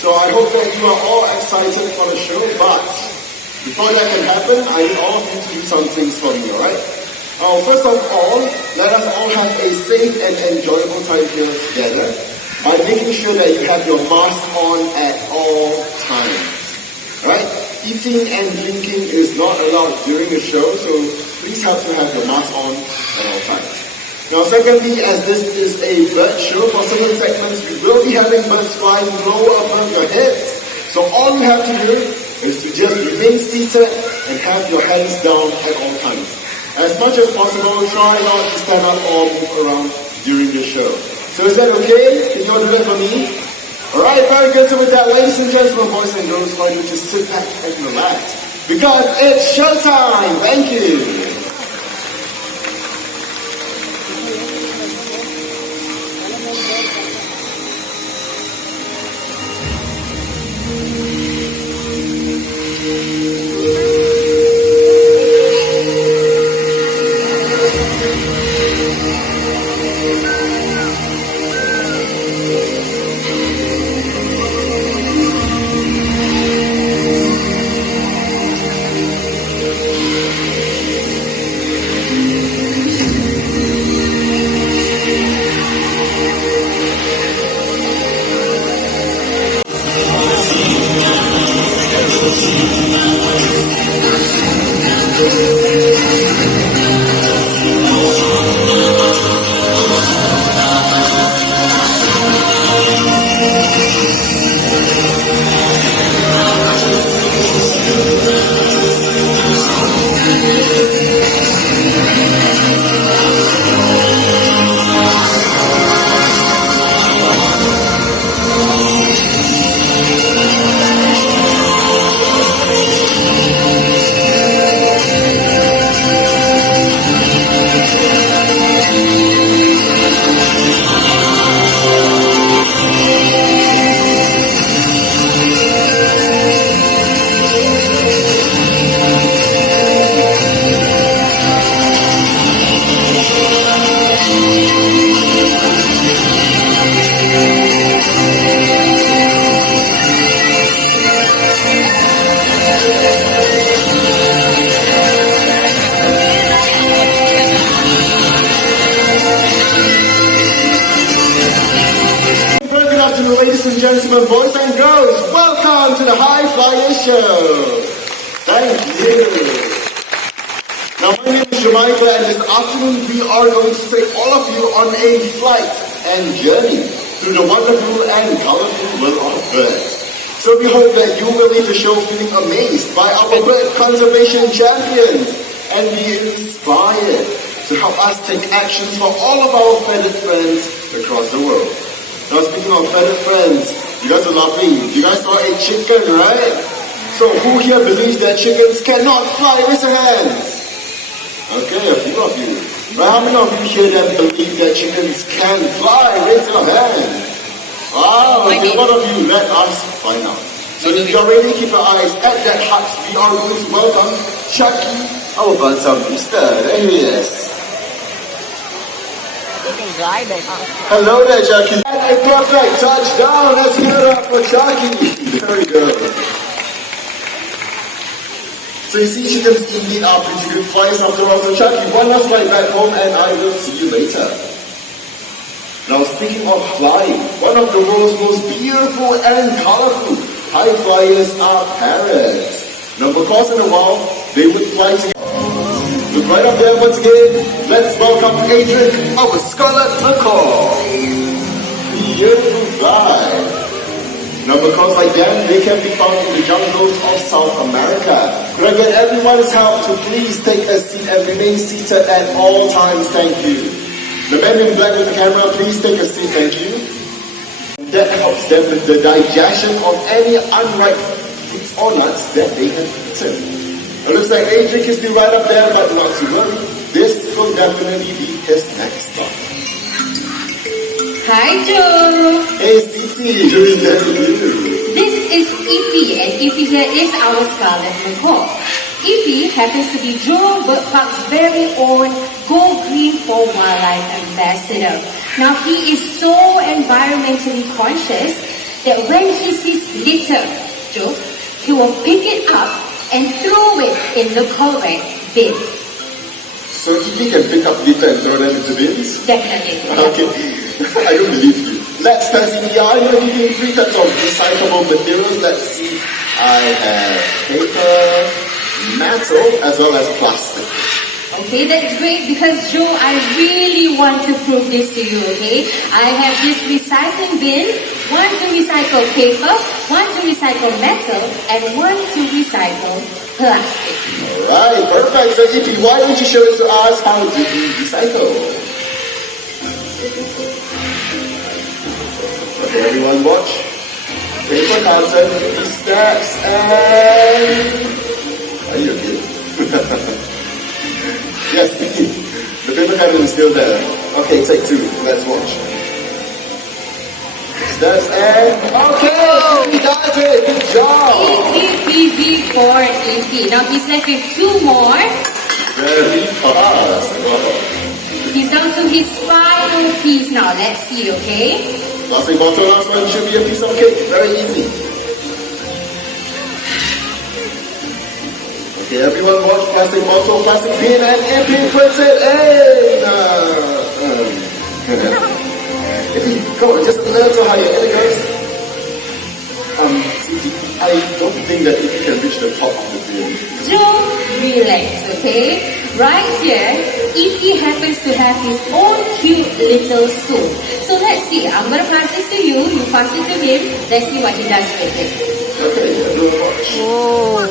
So I hope that you are all excited for the show, but before that can happen, I need all of you to do some things for me, alright? First of all, let us all have a safe and enjoyable time here together by making sure that you have your mask on at all times. Right? Eating and drinking is not allowed during the show, so please have to have your mask on at all times. Now secondly, as this is a bird show, for certain segments we will be having birds flying low above your heads. So all you have to do is to just remain seated and have your hands down at all times. As much as possible, try not to stand up or move around during the show. So is that okay? Can you all do that for me? Alright, very good. So with that, ladies and gentlemen, boys and girls, why don't you just sit back and relax? Because it's showtime! Thank you! Ladies and gentlemen, boys and girls, welcome to the High Flyer Show. Thank you. Now my name is Jamaica, and this afternoon we are going to take all of you on a flight and journey through the wonderful and colorful world of birds. So we hope that you will leave the show feeling amazed by our bird conservation champions and be inspired to help us take actions for all of our feathered friends across the world. Now speaking of feathered friends, you guys are laughing. You guys saw a chicken, right? So who here believes that chickens cannot fly? Raise your hands. Okay, a few of you. But how many of you here that believe that chickens can fly? Raise your hand. Wow, okay, one of you, let us find out. So if you're ready, keep your eyes at that hut. We are going to welcome Chucky, our Bantam Mister. There he is. Hello there, Chucky. And a perfect touchdown. Let's hear it up for Chucky. There we go. So you see, chickens indeed are pretty good flyers after all. So Chucky, one last flight back home and I will see you later. Now speaking of flying, one of the world's most beautiful and colorful high flyers are parrots. Now because in a while, they would fly together. Look right up there once again. Let's welcome Adrian of a Scarlet Macaw. Beautiful fly. Now because like them, they can be found in the jungles of South America. Could I get everyone's help to please take a seat and remain seated at all times? Thank you. The man in black with the camera, please take a seat. Thank you. That helps them with the digestion of any unripe fruits or nuts that they have eaten. It looks like Adrian is still right up there, but not to worry. This will definitely be his next stop. Hi, Joe. Hey, Siti, who is that with you? This is Ify, and Ify here is our Scarlet Macaw. Ify happens to be Jurong Bird Park's very own Go Green for Wildlife Ambassador. Now, he is so environmentally conscious that when he sees litter, Joe, he will pick it up and throw it in the correct bin. So he can pick up litter and throw them into bins? Definitely. Okay, I don't believe you. Let's test the are using 3 types of recyclable materials. Let's see. I have paper, metal, as well as plastic. Okay, that's great because Joe, I really want to prove this to you, okay? I have this recycling bin, one to recycle paper, one to recycle metal, and one to recycle plastic. Alright, perfect. So Ipi, why don't you show it to us? How do you recycle? Okay, everyone watch. Paper carton, 50 steps, and... Are you okay? Yes, the paper carton is still there. Okay, take 2. Let's watch. Steps and... Okay, he got it. Good job. Easy peasy for EP. Now he's left with 2 more. Very fast. Wow. He's down to his final piece now. Let's see, okay? Plastic bottle, last one should be a piece of cake. Very easy. Okay, everyone watch plastic bottle, plastic bin, and Ipi puts it in. Ipi, come on, just a little higher. In it goes. I don't think that Ipi can reach the top of the bin. Joe, relax, okay? Right here, EP happens to have his own cute little spoon. So let's see. I'm going to pass this to you. You pass it to him. Let's see what he does with it. Okay, everyone watch. Whoa.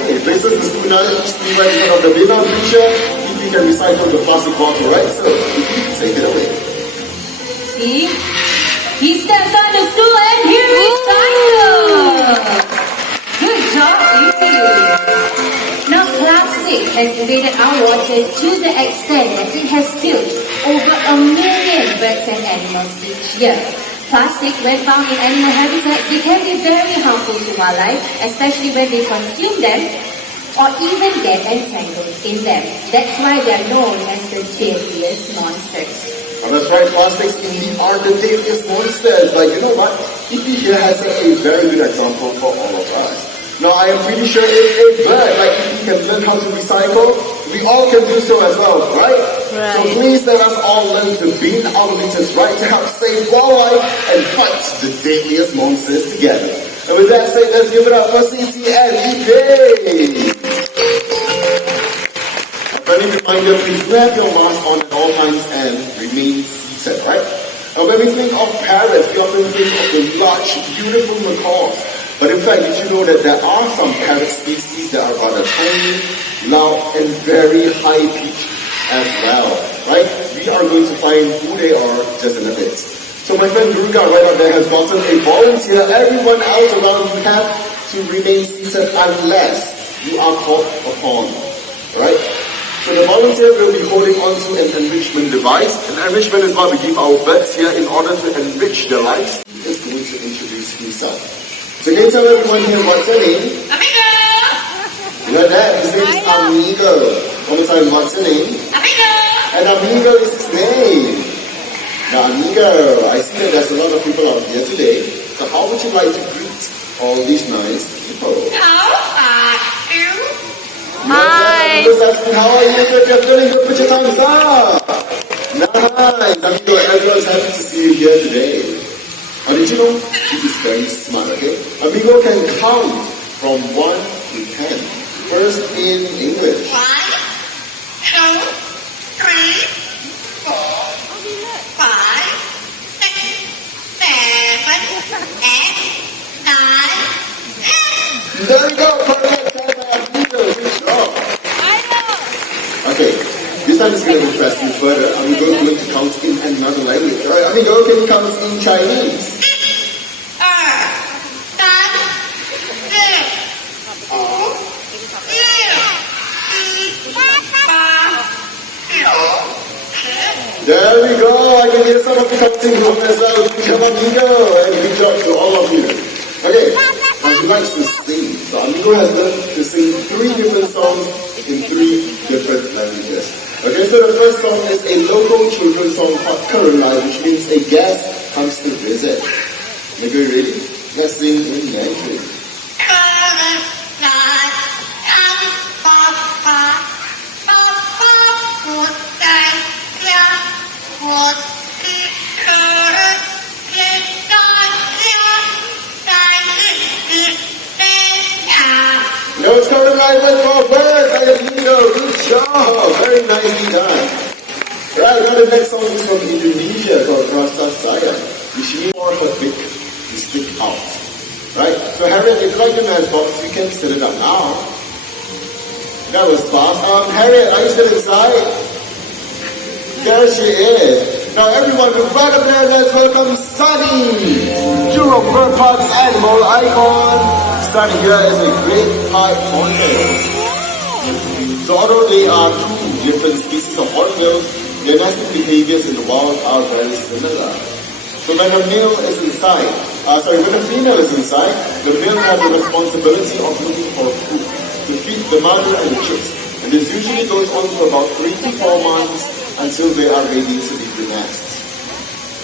Okay, places the spoon now each right in front of the bin. Now picture, EP can recycle the plastic bottle, right? So, EP, take it away. See? He steps on the stool and he recycles. Good job, EP. Now, plastic has invaded our waters to the extent that it has killed over 1 million birds and animals each year. Plastic, when found in animal habitats, they can be very harmful to wildlife, especially when they consume them or even get entangled in them. That's why they're known as the deadliest monsters. And that's right, plastics indeed are the deadliest monsters. But you know what? EP here has set a very good example for all of us. Now, I am pretty sure if a bird like EP can learn how to recycle, we all can do so as well, right? So please let us all learn to bin our litters right to help save wildlife and fight the deadliest monsters together. And with that said, let's give it up for CC and EP. A friendly reminder, please do have your mask on at all times and remain seated, right? And when we think of parrots, we often think of the large, beautiful macaws. But in fact, did you know that there are some parrot species that are rather tiny, loud, and very high-pitched as well, right? We are going to find who they are just in a bit. So my friend Durga right out there has gotten a volunteer. Everyone else around you have to remain seated unless you are called upon, right? So the volunteer will be holding on to an enrichment device. An enrichment is what we give our birds here in order to enrich their lives. He is going to introduce himself. So can you tell everyone here what's your name? Amigo! You heard that? His name is Amigo. One more time, what's your name? Amigo! And Amigo is his name. Now Amigo, I see that there's a lot of people out here today. So how would you like to greet all these nice people? How are you? Hi. Amigo's asking, how are you? If you're feeling good, put your thumbs up. Nice. Amigo, everyone's happy to see you here today. How did you know? He is very smart, okay? Amigo can count from 1 to 10. First in English. 1, 2, 3, 4, 5, 6, 7, 8, 9, 10. There you go, perfect. Amigo, good job. Okay, this time is going to impress you further. Amigo is going to count in another language. Alright, Amigo, can you count in Chinese? There we go. I can hear some of the counting room as well. Good job, Amigo, and good job to all of you. Okay, now he likes to sing. So Amigo has learned to sing 3 different songs in 3 different languages. Okay, so the first song is a local children's song called Karulai, which means a guest comes to visit. Maybe you're ready? Let's sing in Mandarin. No, it's Karulai with more words. Good job. Very nicely done. Right, now the next song is from Indonesia called Rasa Sayang, which means more for thick to stick out. Right? So Harriet, if you like the man's box, you can set it up now. That was fast. Harriet, are you still inside? There she is. Now everyone, right up there, let's welcome Sunny, Jurong Bird Park's animal icon. Sunny here is a great pied hornbill. So although they are two different species of hornbills, their nesting behaviors in the wild are very similar. So when the male is inside, when the female is inside, the male has the responsibility of looking for food to feed the mother and the chicks. And this usually goes on for about 3 to 4 months until they are ready to leave the nest.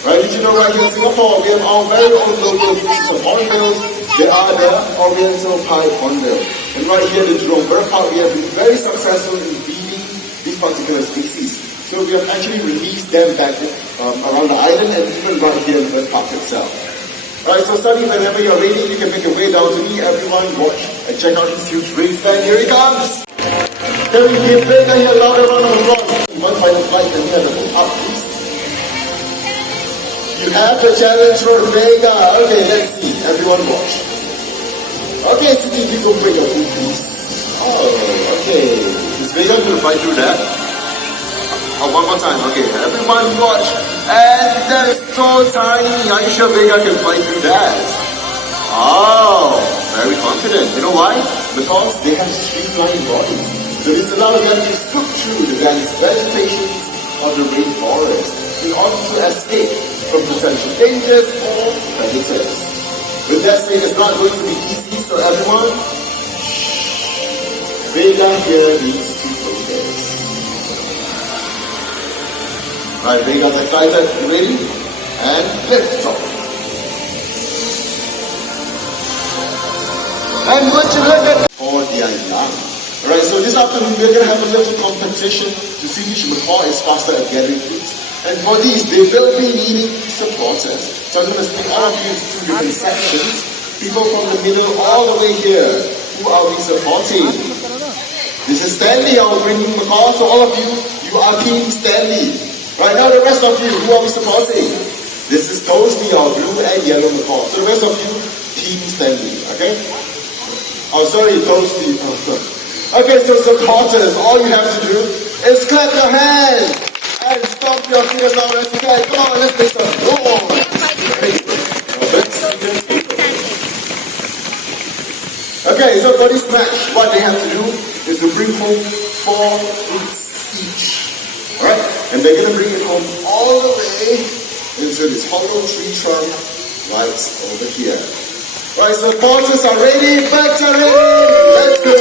Right, did you know right here in Singapore, we have our very own local species of hornbills. They are the Oriental Pied Hornbill. And right here in the Jurong Bird Park, we have been very successful in breeding these particular species. So we have actually released them back around the island and even right here in the bird park itself. Alright, so Sunny, whenever you're ready, you can make your way down to me. Everyone watch and check out this huge race stand. Here he comes! Can we give Vega here a louder round of applause? One final flight, and we have to move up, please. You have the challenge for Vega. Okay, let's see. Everyone watch. Okay, Siti, you go bring your food, please. Oh, okay. Is Vega going to fight through that? Oh, one more time. Okay, everyone watch. And that is so tiny. Are you sure Vega can fight through that? Oh, very confident. You know why? Because they have streamlined bodies. So this allows them to swoop through the dense vegetation of the rainforest in order to escape from potential dangers or predators. With that said, it's not going to be easy, so everyone, Vega here needs to focus. Right, Vega's excited, you ready? And lift off. And what you look at all their young. Alright, so this afternoon we're going to have a little competition to see which macaw is faster at gathering fruits. And for these, they will be needing supporters. So I'm going to split all of you into 2 different sections. People from the middle all the way here. Who are we supporting? This is Stanley, our bringing macaw. So all of you, you are Team Stanley. Right now, the rest of you, who are we supporting? This is Toasty, our blue and yellow macaw. So the rest of you, Team Stanley, okay? Oh, sorry, Toasty. Okay, so supporters, all you have to do is clap your hands and stomp your fingers out as you can. Come on, let's make some noise. Okay, so for this match, what they have to do is to bring home 4 fruits each. Alright? And they're going to bring it home all the way into this hollow tree trunk right over here. Right, so supporters are ready, backs are ready, let's go!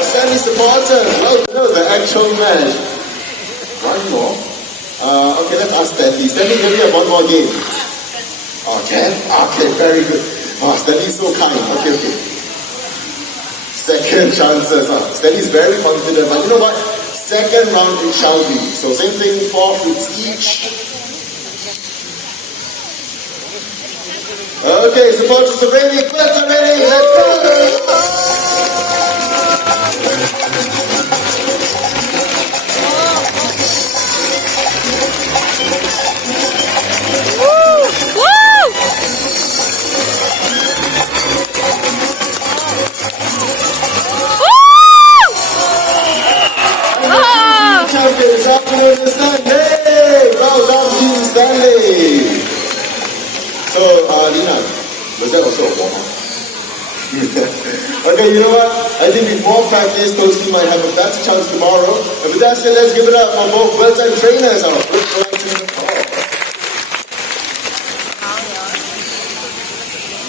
Stanley supporters, well, the actual match. One more. Okay, let's ask Stanley. Stanley, can we have one more game? Okay, very good. Oh, Stanley's so kind. Okay. Second chances. Stanley's very confident, but you know what? Second round it shall be. So same thing, 4 fruits each. Okay, supporters are ready, players are ready, let's go! So, Lina, was that also a warm-up? Okay, you know what? I think with more practice, those team might have a better chance tomorrow. And with that said, let's give it up for both well-time trainers, our first one to the call.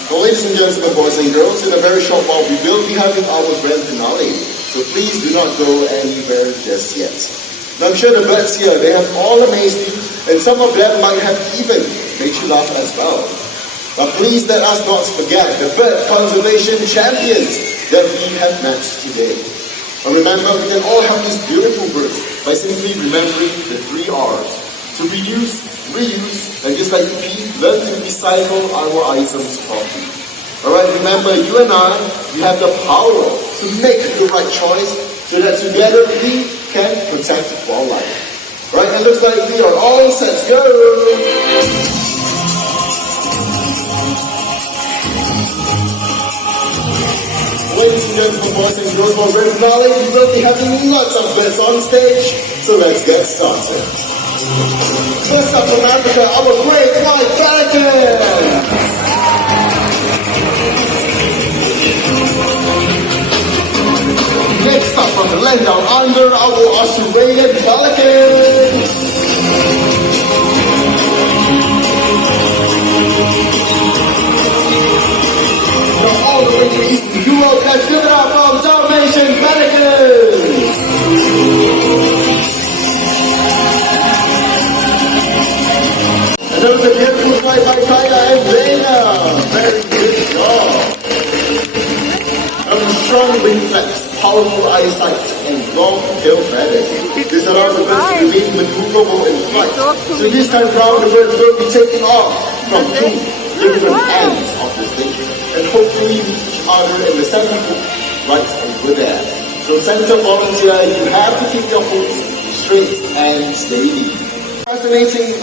Well, ladies and gentlemen, boys and girls, in a very short while we will be having our grand finale. So please do not go anywhere just yet. Now I'm sure the birds here, they have all amazed you, and some of them might have even made you laugh as well. But please let us not forget the bird conservation champions that we have met today. And remember, we can all have these beautiful birds by simply remembering the 3 R's. To reduce, reuse, and just like P, learn to recycle our items properly. Alright, remember, you and I, we have the power to make the right choice so that together we can protect wildlife. Right, and looks like we are all set to go. Ladies and gentlemen, boys and girls, for great knowledge, we will be having lots of bits on stage, so let's get started. First up from Africa, our great white pelican. Next up from the land down under, our Australian pelican. Now all the way to Eastern Europe, let's give it up for Dalmatian pelicans. And there was a beautiful flight by Kaya and Lena. Very good job. Strong wing flaps, powerful eyesight, and long tail feathers. This allows the birds to remain maneuverable in flight. So this time round, the birds will be taking off from 2 different ends of the stage and hopefully meet each other in the center hook right over there. So center volunteer, you have to keep your hooks straight and steady. Fascinating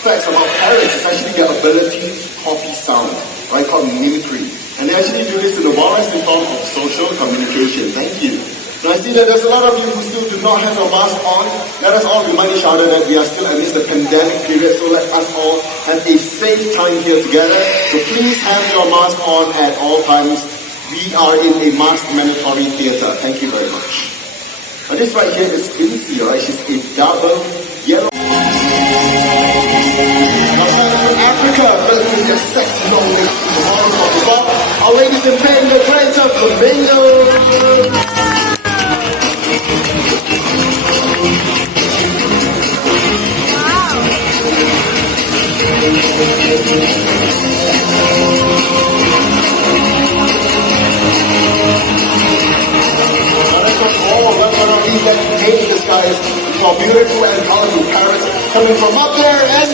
facts about parrots is actually their ability to copy sound, right, called mimicry. And they actually do this in the wildest form of social communication. Thank you. Now I see that there's a lot of you who still do not have your mask on. Let us all remind each other that we are still amidst the pandemic period, so let us all have a safe time here together. So please have your mask on at all times. We are in a mask mandatory theater. Thank you very much. Now this right here is Quincy, right? She's a double yellow. Africa, relatively a sexy long legs to the bottom of the bar. Our ladies in pink, the friends of Flamingo. Painting the skies for beautiful and colorful parrots coming from up there and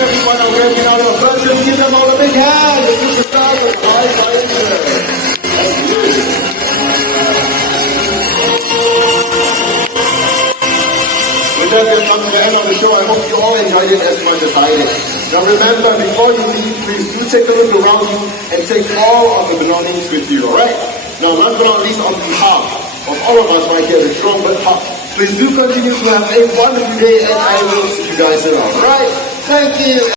everyone are working out of first and give them all a big hand. This is the start of high fire. With that, we've come to the end of the show. I hope you all enjoyed it as much as I did. Now remember, before you leave, please do take a look around you and take all of the belongings with you, alright? Now, last but not least, on behalf of all of us right here at the Jurong Bird Park, please do continue to have a wonderful day and I will see you guys around, alright? Thank you.